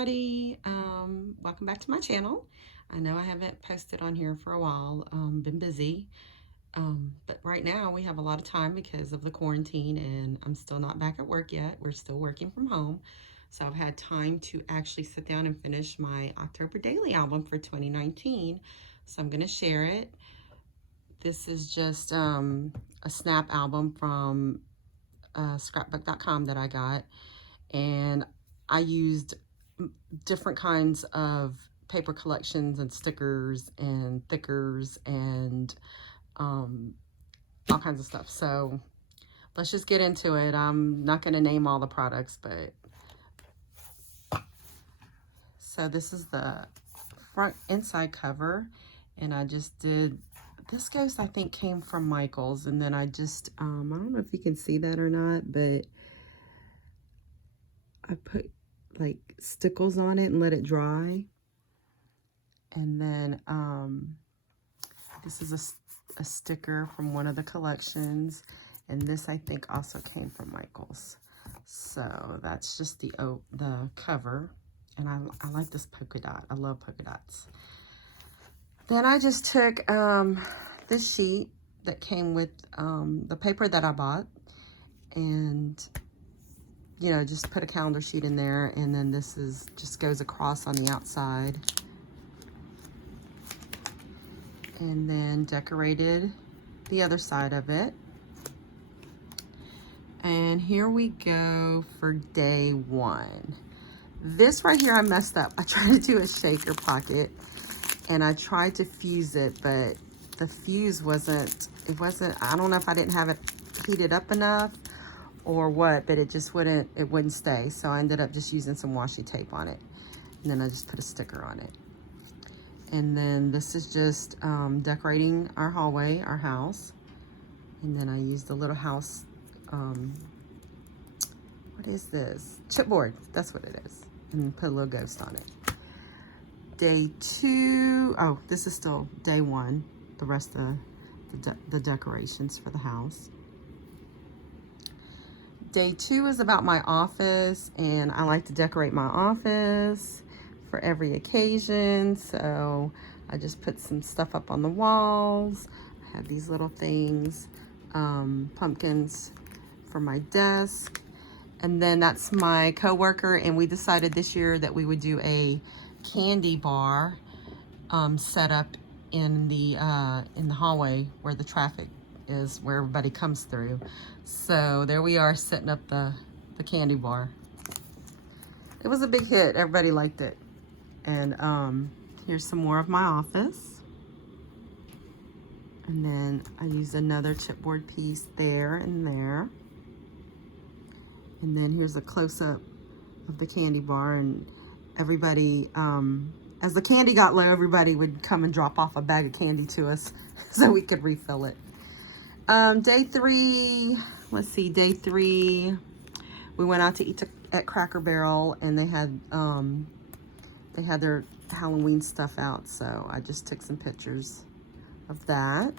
everybody. Welcome back to my channel. I know I haven't posted on here for a while, been busy, but right now we have a lot of time because of the quarantine and I'm still not back at work yet. We're still working from home. So I've had time to actually sit down and finish my October daily album for 2019. So I'm going to share it. This is just a snap album from scrapbook.com that I got. And I used different kinds of paper collections and stickers and thickers and all kinds of stuff. So let's just get into it. I'm not going to name all the products, but so this is the front inside cover, and I just did this ghost. I think came from Michaels, and then I just I don't know if you can see that or not, but I put like stickles on it and let it dry. And then this is a sticker from one of the collections, and this I think also came from Michaels. So that's just the cover, and I like this polka dot. I love polka dots. Then I just took this sheet that came with the paper that I bought, and you know, just put a calendar sheet in there, and then this is just goes across on the outside, and then decorated the other side of it. And here we go for day one. This right here I messed up. I tried to do a shaker pocket and I tried to fuse it, but the fuse wasn't, I don't know if I didn't have it heated up enough or what, but it wouldn't stay. So I ended up just using some washi tape on it. And then I just put a sticker on it. And then this is just decorating our hallway, our house. And then I used a little house, what is this? Chipboard, that's what it is. And put a little ghost on it. Day two, oh, this is still day one. The rest of the decorations for the house. Day two is about my office, and I like to decorate my office for every occasion. So I just put some stuff up on the walls. I have these little things, pumpkins for my desk. And then that's my coworker, and we decided this year that we would do a candy bar set up in the hallway where the traffic is, where everybody comes through. So there we are, setting up the candy bar. It was a big hit. Everybody liked it. And here's some more of my office. And then I used another chipboard piece there and there. And then here's a close-up of the candy bar, and everybody, as the candy got low, everybody would come and drop off a bag of candy to us so we could refill it. Day three, let's see, day three, we went out to eat at Cracker Barrel, and they had their Halloween stuff out, so I just took some pictures of that.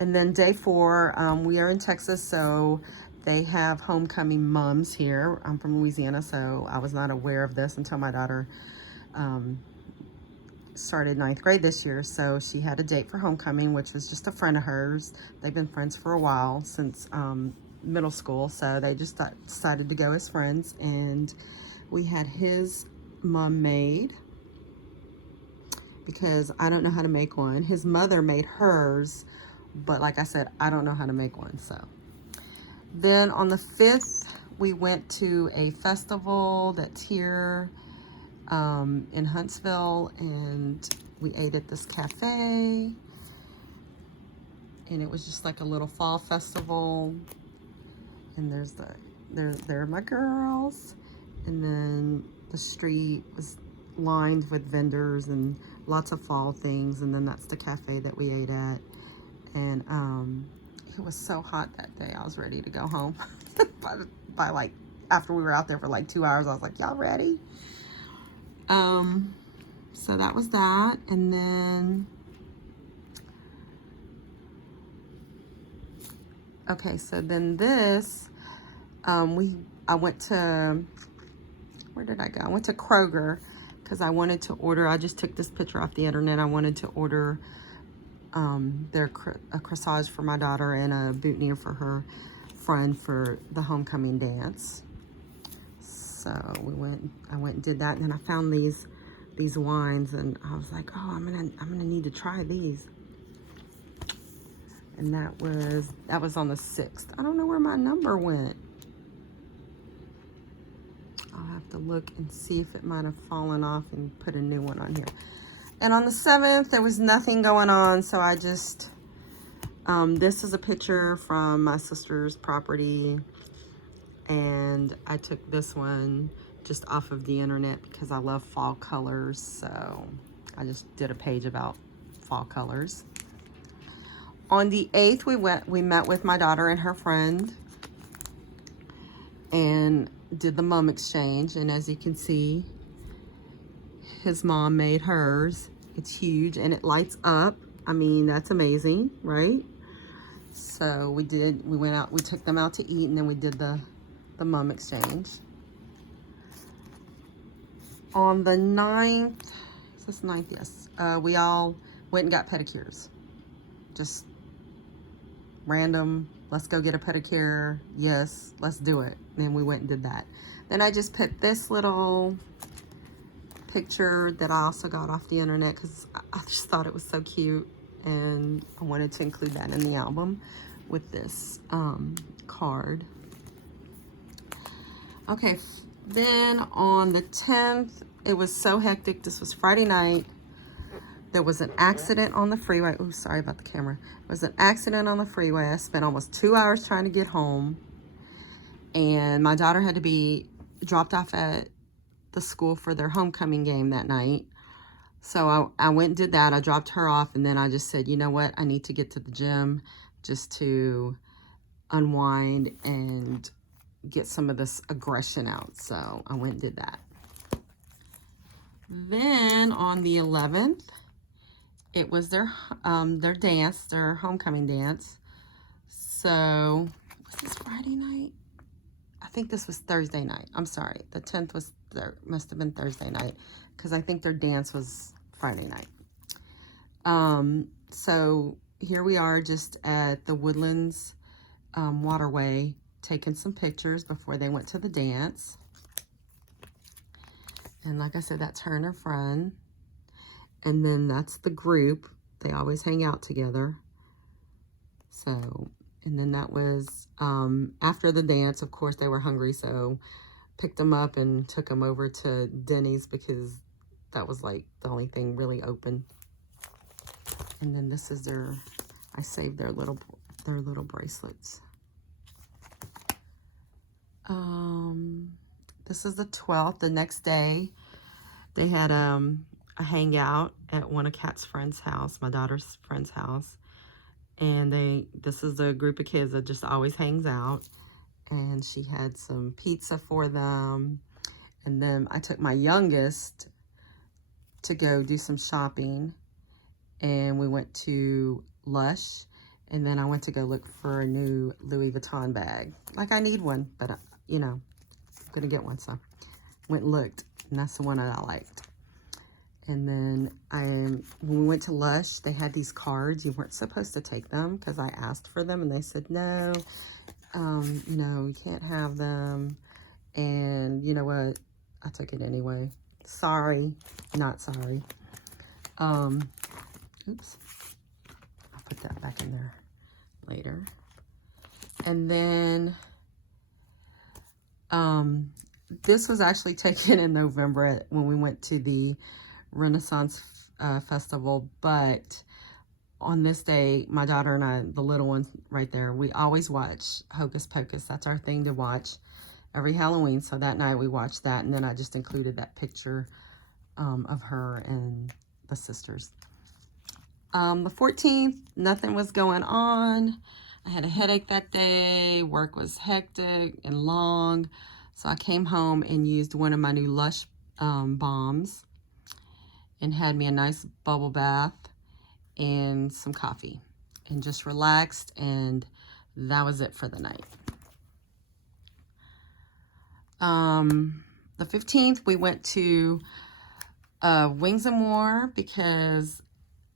And then day four, we are in Texas, so they have homecoming mums here. I'm from Louisiana, so I was not aware of this until my daughter started 9th grade this year. So she had a date for homecoming, which was just a friend of hers. They've been friends for a while, since middle school. So they just decided to go as friends. And we had his mom made, because I don't know how to make one. His mother made hers, but like I said, I don't know how to make one, so. Then on the 5th, we went to a festival that's here in Huntsville, and we ate at this cafe, and it was just like a little fall festival. And there are my girls, and then the street was lined with vendors and lots of fall things, and then that's the cafe that we ate at. And it was so hot that day, I was ready to go home. by like, after we were out there for like 2 hours, I was like, y'all ready? So that was that. And then, okay, so then this, I went to where did I go? I went to Kroger because I wanted to order, I just took this picture off the internet. I wanted to order a corsage for my daughter and a boutonniere for her friend for the homecoming dance. So I went and did that, and then I found these wines, and I was like, oh, I'm gonna need to try these. And that was on the 6th. I don't know where my number went. I'll have to look and see if it might have fallen off and put a new one on here. And on the 7th, there was nothing going on, so I just, this is a picture from my sister's property, and I took this one just off of the internet because I love fall colors, so I just did a page about fall colors. On the 8th, we met with my daughter and her friend and did the mum exchange, and as you can see, his mom made hers. It's huge and it lights up. I mean, that's amazing, right? So we went out, we took them out to eat, and then we did the mum exchange. On the 9th, is this 9th? Yes. We all went and got pedicures. Just random, let's go get a pedicure. Yes, let's do it. And then we went and did that. Then I just put this little picture that I also got off the internet because I just thought it was so cute, and I wanted to include that in the album with this card. Okay, then on the 10th, it was so hectic. This was Friday night. There was an accident on the freeway. Oh, sorry about the camera. There was an accident on the freeway. I spent almost 2 hours trying to get home, and my daughter had to be dropped off at the school for their homecoming game that night. So I went and did that. I dropped her off, and then I just said, you know what? I need to get to the gym just to unwind and get some of this aggression out. So I went and did that. Then on the 11th, it was their dance, their homecoming dance. So was this Friday night? I think this was Thursday night. I'm sorry. The 10th must have been Thursday night because I think their dance was Friday night. So here we are just at the Woodlands Waterway taking some pictures before they went to the dance. And like I said, that's her and her friend. And then that's the group. They always hang out together. So, and then that was after the dance. Of course, they were hungry, so picked them up and took them over to Denny's because that was like the only thing really open. And then this is I saved their little bracelets. This is the 12th. The next day, they had a hangout at one of Kat's friend's house, my daughter's friend's house. And this is a group of kids that just always hangs out. And she had some pizza for them. And then I took my youngest to go do some shopping. And we went to Lush. And then I went to go look for a new Louis Vuitton bag. Like, I need one, but, you know, I'm going to get one. So went and looked, and that's the one that I liked. And then when we went to Lush, they had these cards. You weren't supposed to take them because I asked for them, and they said, no, you know, you can't have them. And you know what? I took it anyway. Sorry, not sorry. Oops. I'll put that back in there later. And then this was actually taken in November when we went to the Renaissance Festival, but on this day, my daughter and I, the little one right there, we always watch Hocus Pocus. That's our thing to watch every Halloween. So that night we watched that, and then I just included that picture of her and the sisters. The 14th, nothing was going on. I had a headache that day. Work was hectic and long. So I came home and used one of my new Lush bombs and had me a nice bubble bath and some coffee and just relaxed, and that was it for the night. The 15th, we went to Wings and More because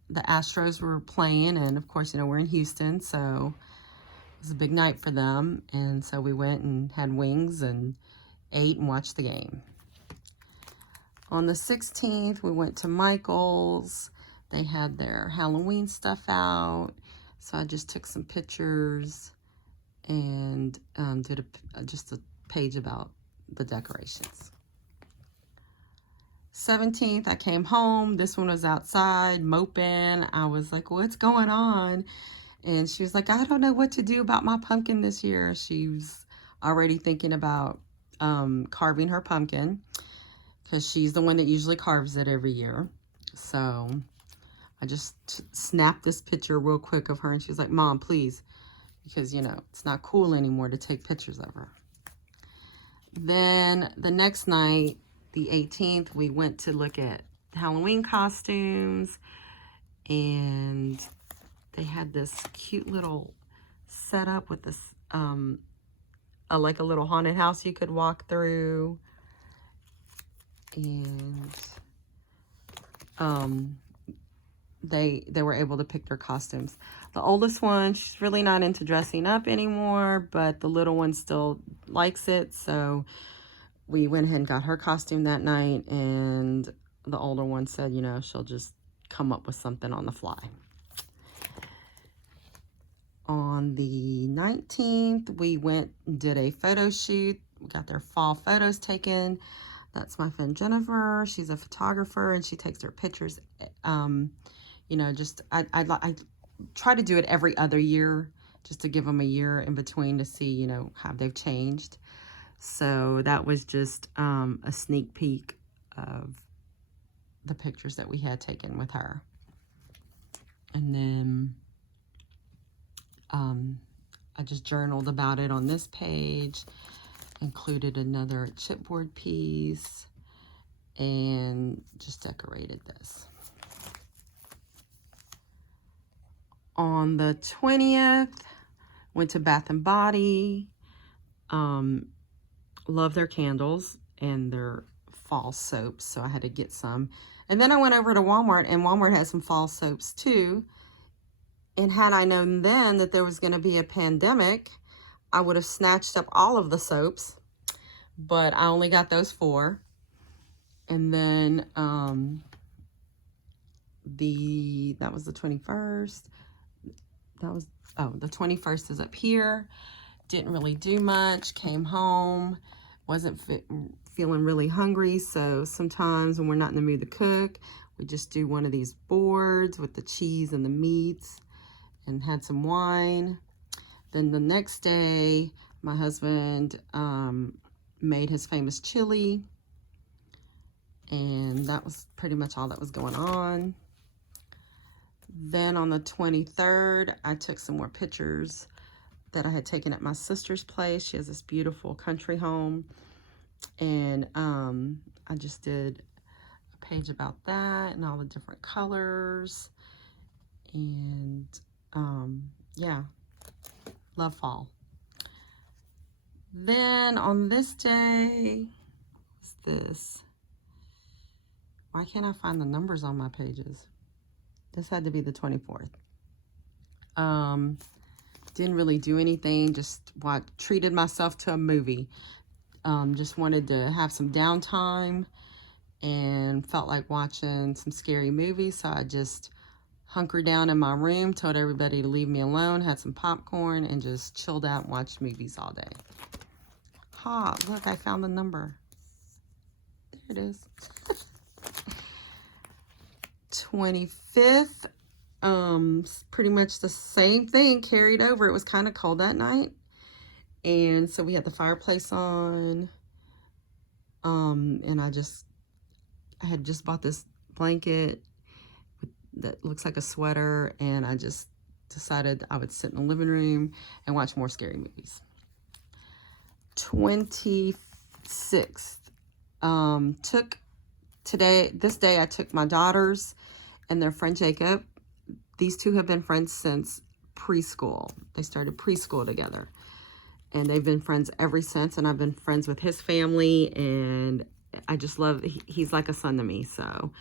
the Astros were playing, and of course, we're in Houston, so it was a big night for them, and so we went and had wings and ate and watched the game. On the 16th, we went to Michael's. They had their Halloween stuff out, so I just took some pictures and did just a page about the decorations. 17th, I came home. This one was outside moping. I was like, what's going on? And she was like, I don't know what to do about my pumpkin this year. She was already thinking about carving her pumpkin because she's the one that usually carves it every year. So I just snapped this picture real quick of her, and she was like, Mom, please, because, it's not cool anymore to take pictures of her. Then the next night, the 18th, we went to look at Halloween costumes, and they had this cute little setup with this, like a little haunted house you could walk through, and they were able to pick their costumes. The oldest one, she's really not into dressing up anymore, but the little one still likes it, so we went ahead and got her costume that night, and the older one said, she'll just come up with something on the fly. On the 19th, we went and did a photo shoot. We got their fall photos taken. That's my friend Jennifer. She's a photographer, and she takes their pictures. I try to do it every other year, just to give them a year in between to see, how they've changed. So that was just a sneak peek of the pictures that we had taken with her. And then I just journaled about it on this page, included another chipboard piece, and just decorated this. On the 20th, went to Bath and Body. Love their candles and their fall soaps, so I had to get some. And then I went over to Walmart, and Walmart had some fall soaps too. And had I known then that there was going to be a pandemic, I would have snatched up all of the soaps, but I only got those 4. And then that was the 21st. The 21st is up here. Didn't really do much. Came home. Wasn't feeling really hungry, so sometimes when we're not in the mood to cook, we just do one of these boards with the cheese and the meats, and had some wine. Then the next day, my husband made his famous chili, and that was pretty much all that was going on. Then on the 23rd, I took some more pictures that I had taken at my sister's place. She has this beautiful country home, and I just did a page about that and all the different colors, and yeah, love fall. Then on this day, what's this? Why can't I find the numbers on my pages? This had to be the 24th. Didn't really do anything, just treated myself to a movie. Just wanted to have some downtime and felt like watching some scary movies, so I just hunkered down in my room, told everybody to leave me alone, had some popcorn, and just chilled out and watched movies all day. Look, I found the number. There it is. 25th, pretty much the same thing carried over. It was kind of cold that night, and so we had the fireplace on, and I had just bought this blanket that looks like a sweater, and I just decided I would sit in the living room and watch more scary movies. 26th, this day I took my daughters and their friend Jacob. These two have been friends since preschool. They started preschool together. and they've been friends ever since, and I've been friends with his family, and I just love, he's like a son to me. So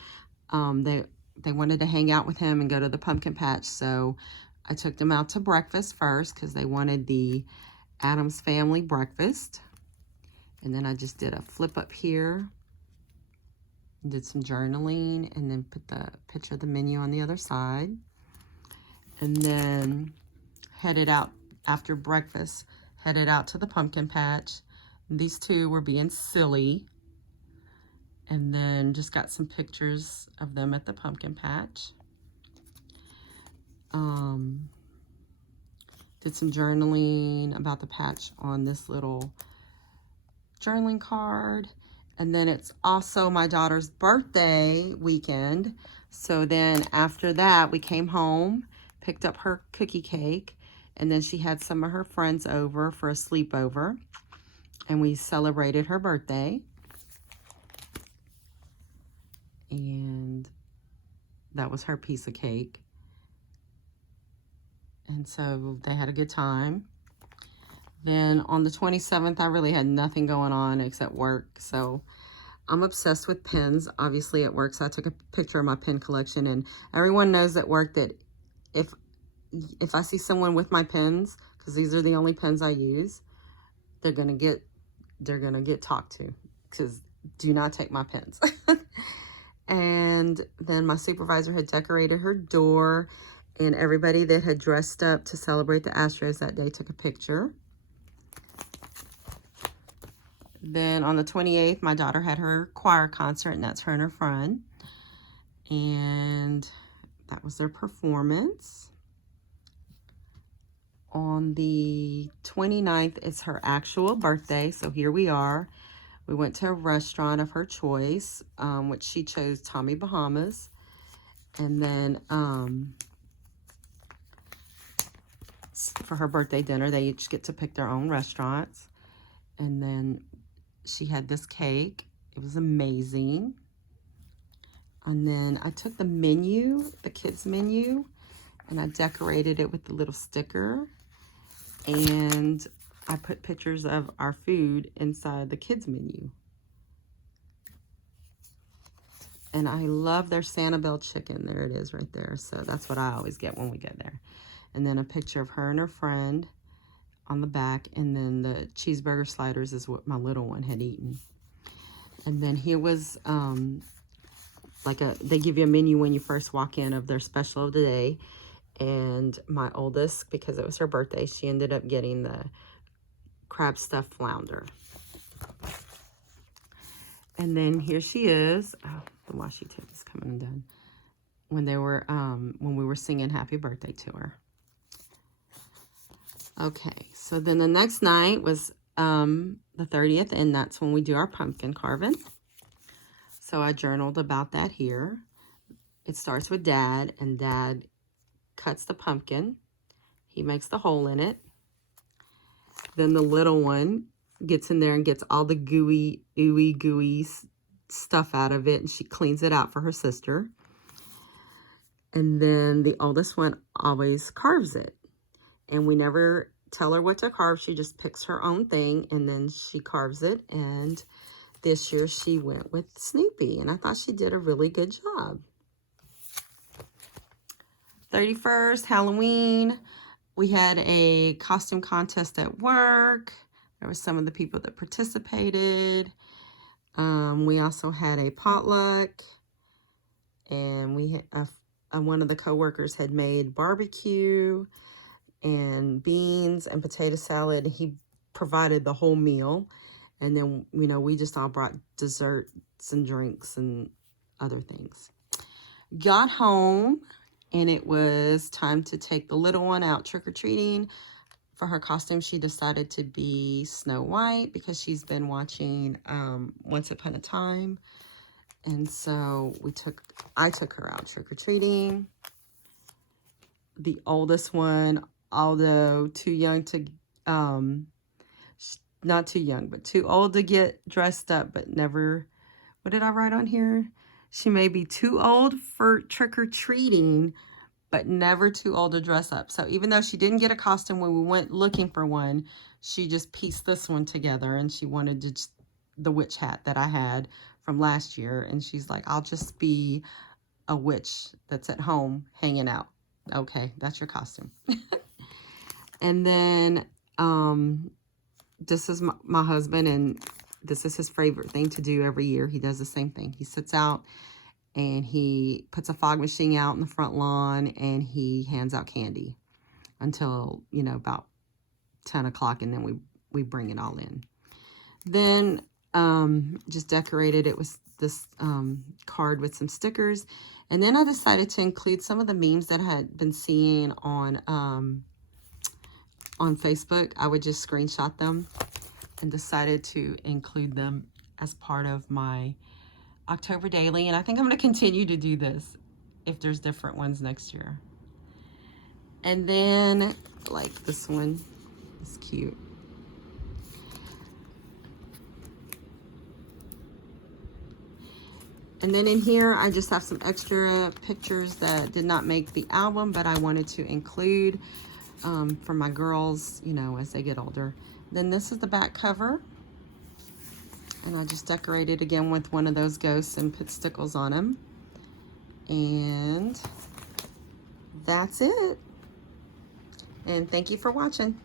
they wanted to hang out with him and go to the pumpkin patch, so I took them out to breakfast first because they wanted the Addams Family breakfast. And then I just did a flip up here, did some journaling, and then put the picture of the menu on the other side. And then headed out after breakfast, headed out to the pumpkin patch. And these two were being silly. And then just got some pictures of them at the pumpkin patch. Did some journaling about the patch on this little journaling card. And then it's also my daughter's birthday weekend. So then after that, we came home, picked up her cookie cake, and then she had some of her friends over for a sleepover, and we celebrated her birthday. And that was her piece of cake. And so they had a good time. Then on the 27th, I really had nothing going on except work. So I'm obsessed with pens, obviously at work. So I took a picture of my pen collection, and everyone knows at work that if I see someone with my pens, because these are the only pens I use, they're gonna get talked to, because do not take my pens. And then my supervisor had decorated her door, and everybody that had dressed up to celebrate the Astros that day took a picture. Then on the 28th, my daughter had her choir concert, and that's her and her friend. And that was their performance. On the 29th, it's her actual birthday, so here we are. We went to a restaurant of her choice, which she chose Tommy Bahamas. And then for her birthday dinner, they each get to pick their own restaurants. And then she had this cake. It was amazing. And then I took the menu, the kids menu, and I decorated it with the little sticker. And I put pictures of our food inside the kids menu. And I love their Sanibel chicken. There it is right there. So that's what I always get when we get there. And then a picture of her and her friend on the back. And then the cheeseburger sliders is what my little one had eaten. And then here was they give you a menu when you first walk in of their special of the day. And my oldest, because it was her birthday, she ended up getting the crab stuffed flounder. And then here she is. Oh, the washi tape is coming undone. When we were singing happy birthday to her. Okay, so then the next night was the 30th, and that's when we do our pumpkin carving. So I journaled about that here. It starts with Dad, and Dad cuts the pumpkin. He makes the hole in it. Then the little one gets in there and gets all the gooey stuff out of it, and she cleans it out for her sister. And then the oldest one always carves it. And we never tell her what to carve. She just picks her own thing, and then she carves it. And this year she went with Snoopy, and I thought she did a really good job. 31st, Halloween. We had a costume contest at work. There were some of the people that participated. We also had a potluck, and we had one of the coworkers had made barbecue and beans and potato salad. He provided the whole meal, and then we just all brought desserts and drinks and other things. Got home, and it was time to take the little one out trick-or-treating. For her costume, she decided to be Snow White because she's been watching Once Upon a Time. And so I took her out trick-or-treating. The oldest one, although too young to, not too young, but too old to get dressed up, but never, what did I write on here? She may be too old for trick-or-treating, but never too old to dress up. So even though she didn't get a costume when we went looking for one, she just pieced this one together, and she wanted to just, the witch hat that I had from last year. And she's like, I'll just be a witch that's at home hanging out. Okay, that's your costume. And then this is my husband, and this is his favorite thing to do every year. He does the same thing. He sits out and he puts a fog machine out in the front lawn, and he hands out candy until, you know, about 10 o'clock, and then we bring it all in. Then just decorated it with this card with some stickers. And then I decided to include some of the memes that I had been seeing on Facebook. I would just screenshot them, and decided to include them as part of my October daily. And I think I'm going to continue to do this if there's different ones next year. And then, like, this one is cute. And then in here, I just have some extra pictures that did not make the album, but I wanted to include for my girls, you know, as they get older. Then this is the back cover. And I just decorated again with one of those ghosts and put stickles on them. And that's it. And thank you for watching.